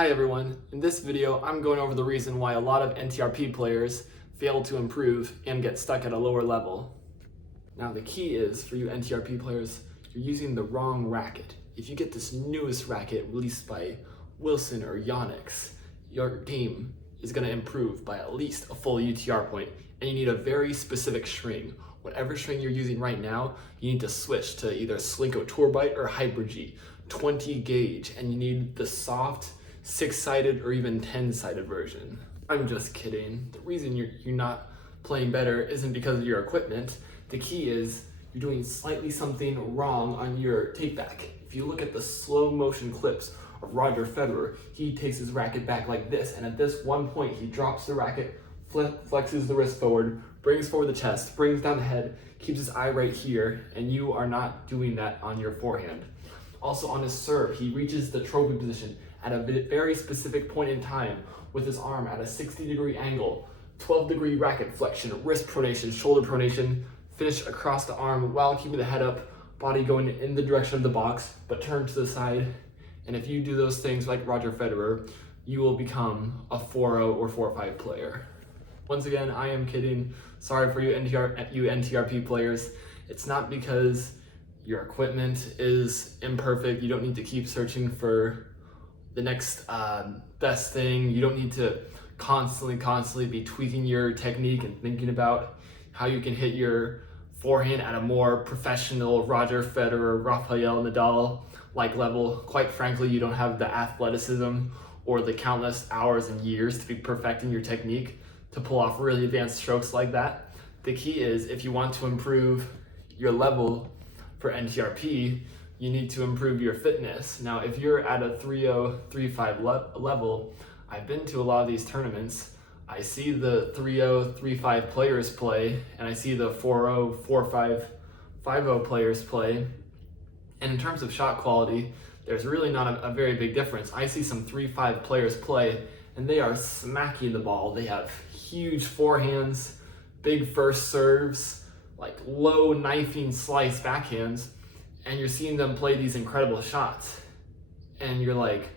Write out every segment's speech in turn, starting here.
Hi everyone, in this video I'm going over the reason why a lot of NTRP players fail to improve and get stuck at a lower level. Now the key is, for you NTRP players, you're using the wrong racket. If you get this newest racket released by Wilson or Yonex, your game is going to improve by at least a full UTR point, and you need a very specific string. Whatever string you're using right now, you need to switch to either Slinko Tourbite or Hyper G, 20 gauge, and you need the soft 6-sided or even 10-sided version. I'm just kidding. The reason you're not playing better isn't because of your equipment. The key is you're doing slightly something wrong on your take back. If you look at the slow motion clips of Roger Federer, he takes his racket back like this, and at this one point he drops the racket, flexes the wrist forward, brings forward the chest, brings down the head, keeps his eye right here, and you are not doing that on your forehand. Also on his serve, he reaches the trophy position at a very specific point in time with his arm at a 60-degree angle, 12-degree racket flexion, wrist pronation, shoulder pronation, finish across the arm while keeping the head up, body going in the direction of the box, but turned to the side. And if you do those things like Roger Federer, you will become a 4-0 or 4-5 player. Once again, I am kidding. Sorry for you NTRP players. It's not because your equipment is imperfect. You don't need to keep searching for the next best thing. You don't need to constantly be tweaking your technique and thinking about how you can hit your forehand at a more professional Roger Federer, Rafael Nadal like level. Quite frankly, you don't have the athleticism or the countless hours and years to be perfecting your technique to pull off really advanced strokes like that. The key is, if you want to improve your level for NTRP, you need to improve your fitness. Now, if you're at a 3-0, 3-5 level, I've been to a lot of these tournaments. I see the 3-0, 3-5 players play, and I see the 4-0, 4-5, 5-0 players play. And in terms of shot quality, there's really not a very big difference. I see some 3-5 players play, and they are smacking the ball. They have huge forehands, big first serves, like low knifing slice backhands, and you're seeing them play these incredible shots. And you're like,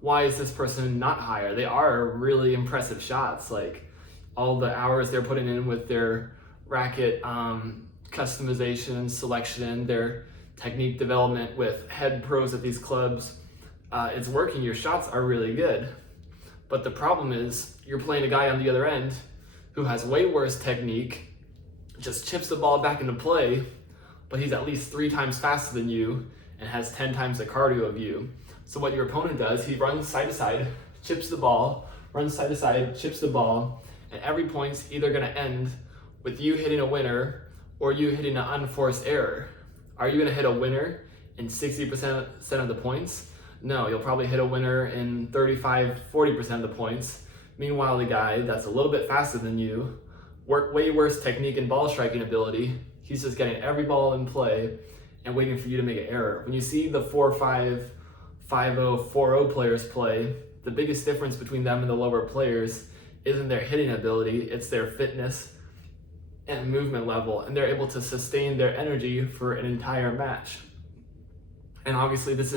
why is this person not higher? They are really impressive shots. Like, all the hours they're putting in with their racket customization, selection, their technique development with head pros at these clubs, it's working. Your shots are really good. But the problem is, you're playing a guy on the other end who has way worse technique, just chips the ball back into play, but he's at least 3 times faster than you and has 10 times the cardio of you. So what your opponent does, he runs side to side, chips the ball, runs side to side, chips the ball, and every point's either gonna end with you hitting a winner or you hitting an unforced error. Are you gonna hit a winner in 60% of the points? No, you'll probably hit a winner in 35, 40% of the points. Meanwhile, the guy that's a little bit faster than you, way worse technique and ball striking ability, he's just getting every ball in play and waiting for you to make an error. When you see the 4-5, 5-0, 4-0 players play, the biggest difference between them and the lower players isn't their hitting ability, it's their fitness and movement level, and they're able to sustain their energy for an entire match. And obviously this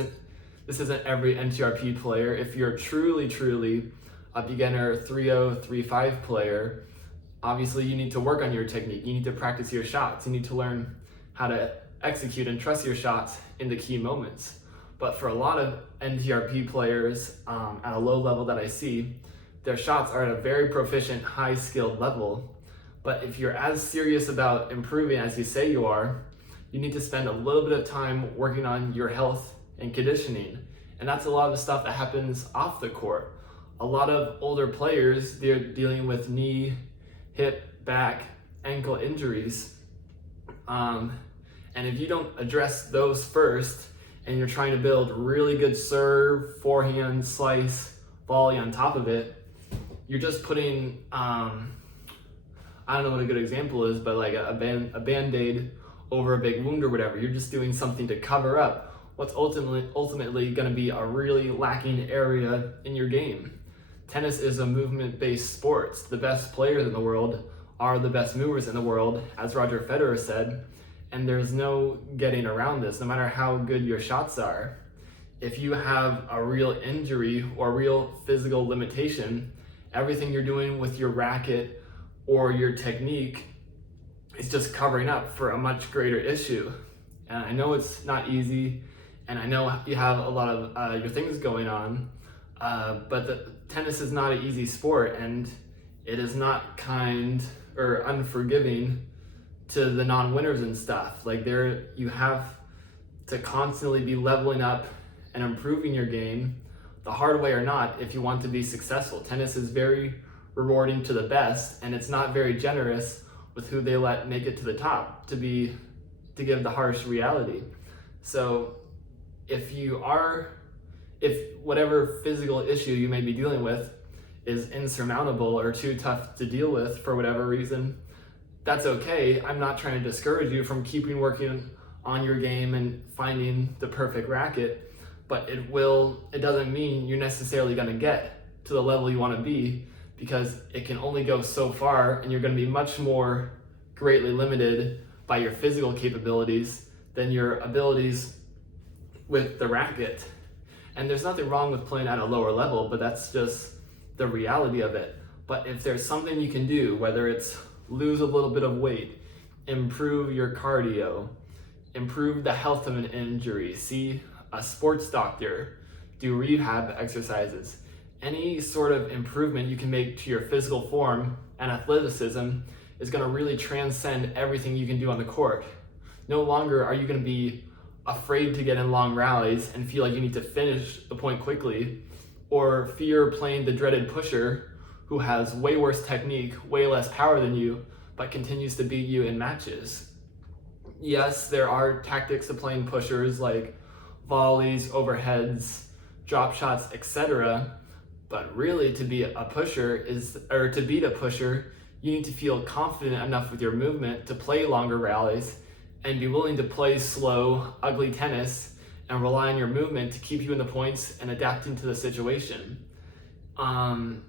isn't every NTRP player. If you're truly a beginner 3-0, 3-5 player, obviously you need to work on your technique. You need to practice your shots. You need to learn how to execute and trust your shots in the key moments. But for a lot of NTRP players at a low level that I see, their shots are at a very proficient, high-skilled level. But if you're as serious about improving as you say you are, you need to spend a little bit of time working on your health and conditioning. And that's a lot of the stuff that happens off the court. A lot of older players, they're dealing with knee, hip, back, ankle injuries. And if you don't address those first, and you're trying to build really good serve, forehand, slice, volley on top of it, you're just putting, I don't know what a good example is, but like a Band-Aid over a big wound or whatever. You're just doing something to cover up what's ultimately going to be a really lacking area in your game. Tennis is a movement-based sport. The best players in the world are the best movers in the world, as Roger Federer said, and there's no getting around this. No matter how good your shots are, if you have a real injury or real physical limitation, everything you're doing with your racket or your technique is just covering up for a much greater issue. And I know it's not easy, and I know you have a lot of your things going on, but tennis is not an easy sport, and it is not kind or unforgiving to the non-winners and stuff. Like, you have to constantly be leveling up and improving your game, the hard way or not, if you want to be successful. Tennis is very rewarding to the best, and it's not very generous with who they let make it to the top, to give the harsh reality. So if whatever physical issue you may be dealing with is insurmountable or too tough to deal with for whatever reason, that's okay. I'm not trying to discourage you from keeping working on your game and finding the perfect racket, but it doesn't mean you're necessarily going to get to the level you want to be, because it can only go so far, and you're going to be much more greatly limited by your physical capabilities than your abilities with the racket. And there's nothing wrong with playing at a lower level, but that's just the reality of it. But if there's something you can do, whether it's lose a little bit of weight, improve your cardio, improve the health of an injury, see a sports doctor, do rehab exercises, any sort of improvement you can make to your physical form and athleticism is going to really transcend everything you can do on the court. No longer are you going to be afraid to get in long rallies and feel like you need to finish the point quickly, or fear playing the dreaded pusher who has way worse technique, way less power than you, but continues to beat you in matches. Yes, there are tactics to playing pushers like volleys, overheads, drop shots, etc. But really, to beat a pusher, you need to feel confident enough with your movement to play longer rallies and be willing to play slow, ugly tennis and rely on your movement to keep you in the points and adapting to the situation. And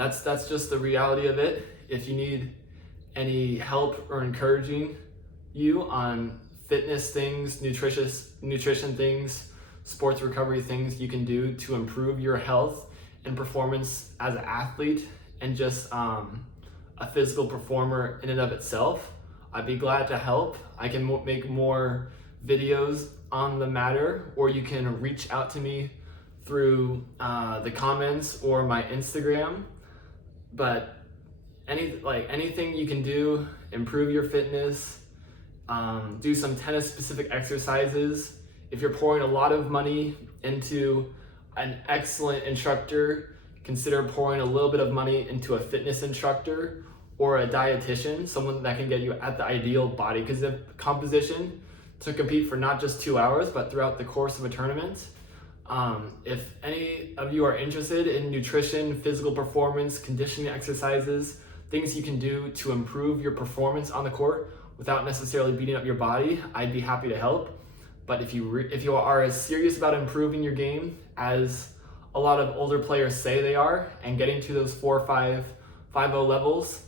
that's just the reality of it. If you need any help or encouraging you on fitness things, nutrition things, sports recovery things you can do to improve your health and performance as an athlete and just a physical performer in and of itself, I'd be glad to help. I can make more videos on the matter, or you can reach out to me through the comments or my Instagram. But anything you can do, improve your fitness, do some tennis specific exercises. If you're pouring a lot of money into an excellent instructor, consider pouring a little bit of money into a fitness instructor or a dietitian, someone that can get you at the ideal body composition to compete for not just 2 hours, but throughout the course of a tournament. If any of you are interested in nutrition, physical performance, conditioning exercises, things you can do to improve your performance on the court without necessarily beating up your body, I'd be happy to help. But if you are as serious about improving your game as a lot of older players say they are, and getting to those 4-5, 5-0 levels,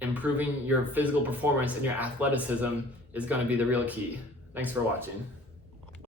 improving your physical performance and your athleticism is going to be the real key. Thanks for watching.